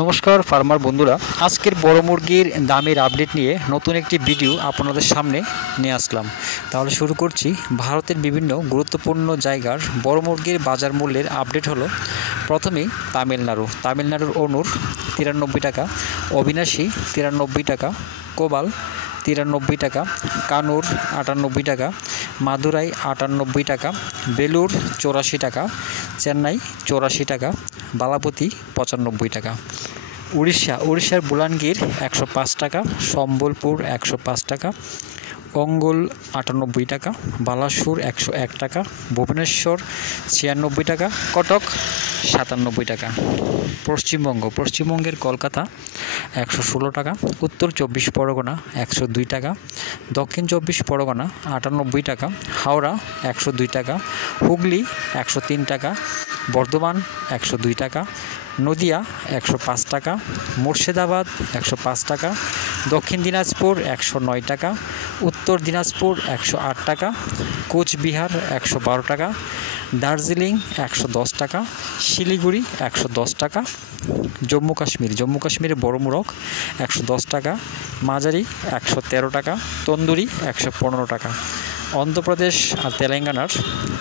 নমস্কার ফার্মার বন্ধুরা, আজকের বড় মুরগির দামের আপডেট নিয়ে নতুন একটি ভিডিও আপনাদের সামনে নিয়ে আসলাম। তাহলে শুরু করছি। ভারতের বিভিন্ন গুরুত্বপূর্ণ জায়গার বড় মুরগির বাজার মূল্যের আপডেট হলো। প্রথমেই তামিলনাড়ুর অনুর 93 টাকা, অবিনাশী 93 টাকা, কোবাল 93 টাকা, কানুর 98 টাকা, মাদুরাই 98 টাকা, বেলুর 84 টাকা, চেন্নাই 84 টাকা, বালাপতি 95 টাকা। উড়িষ্যার বুলানগীর 105 টাকা, সম্বলপুর 105 টাকা, অঙ্গুল 98 টাকা, বালাসুর 101 টাকা, ভুবনেশ্বর 96 টাকা, কটক 97 টাকা। পশ্চিমবঙ্গের কলকাতা 116 টাকা, উত্তর 24 পরগনা 102 টাকা, দক্ষিণ 24 পরগনা 98 টাকা, হাওড়া 102 টাকা, হুগলি 103 টাকা, বর্ধমান 102 টাকা, নদিয়া 105 টাকা, মুর্শিদাবাদ 105 টাকা, দক্ষিণ দিনাজপুর 109 টাকা, উত্তর দিনাজপুর 108 টাকা, কোচবিহার 112 টাকা, দার্জিলিং 110 টাকা, শিলিগুড়ি 110 টাকা, জম্মু কাশ্মীরের বড় মোরগ 110 টাকা, মাঝারি 113 টাকা, তন্দুরি 115 টাকা। অন্ধ্রপ্রদেশ আর তেলেঙ্গানার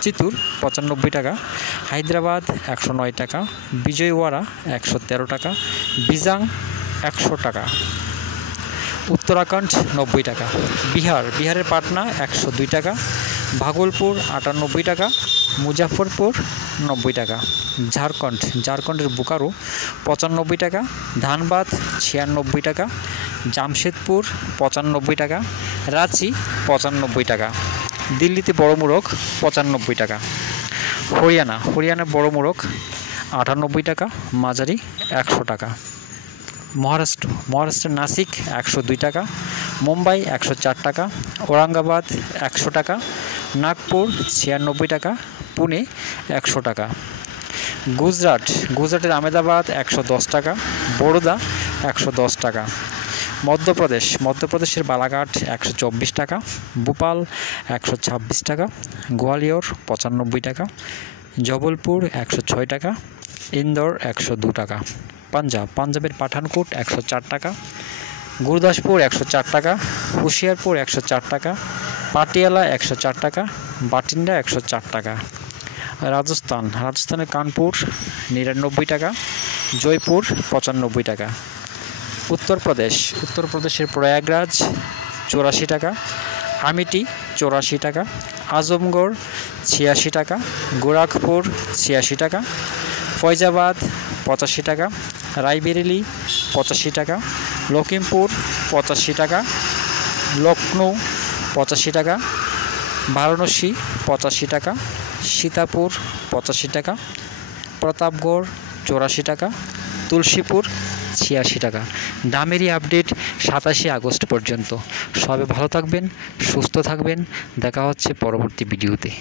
চিত্তুর 95 টাকা, হায়দ্রাবাদ 109 টাকা, বিজয়ওয়াড়া 113 টাকা, বিজাং 100 টাকা, উত্তরাখণ্ড 90 টাকা, বিহারের পাটনা 102 টাকা, ভাগলপুর 98 টাকা, মুজাফরপুর 90 টাকা, ঝাড়খণ্ডের বোকারো 95 টাকা, ধানবাদ 96 টাকা, জামশেদপুর 95 টাকা, রাঁচি 95 টাকা, দিল্লিতে বড় মোরগ 95 টাকা। হরিয়ানার বড় মোরগ 98 টাকা, মাঝারি 100 টাকা। মহারাষ্ট্রের নাসিক 102 টাকা, মুম্বাই 104 টাকা, ঔরঙ্গাবাদ 100 টাকা, নাগপুর 96 টাকা, পুনে 100 টাকা। গুজরাটের আহমেদাবাদ 110 টাকা, বরোদা 110 টাকা। মধ্যপ্রদেশের বালাঘাট 124 টাকা, ভোপাল 126 টাকা, গোয়ালিয়র 95 টাকা, জবলপুর 106 টাকা, ইন্দোর 102 টাকা। পাঞ্জাবের পাঠানকোট 104 টাকা, গুরদাসপুর 104 টাকা, হুশিয়ারপুর 104 টাকা, পাটিয়ালা 104 টাকা, বাটিন্ডা 104 টাকা। রাজস্থানের কানপুর 99 টাকা, জয়পুর 95 টাকা। উত্তরপ্রদেশের প্রয়াগরাজ 84 টাকা, আমিটি 84 টাকা, আজমগড় 86 টাকা, গোরখপুর 86 টাকা, ফৈজাবাদ 85 টাকা, রায়বেরেলি 85 টাকা, লখিমপুর 85 টাকা, লখনৌ 85 টাকা, বারাণসী 85 টাকা, সীতাপুর 85 টাকা, প্রতাপগড় 84 টাকা, তুলসীপুর 86 টাকা। দামেরই আপডেট 27 আগস্ট পর্যন্ত। সবাই ভালো থাকবেন, সুস্থ থাকবেন। দেখা হচ্ছে পরবর্তী ভিডিওতে।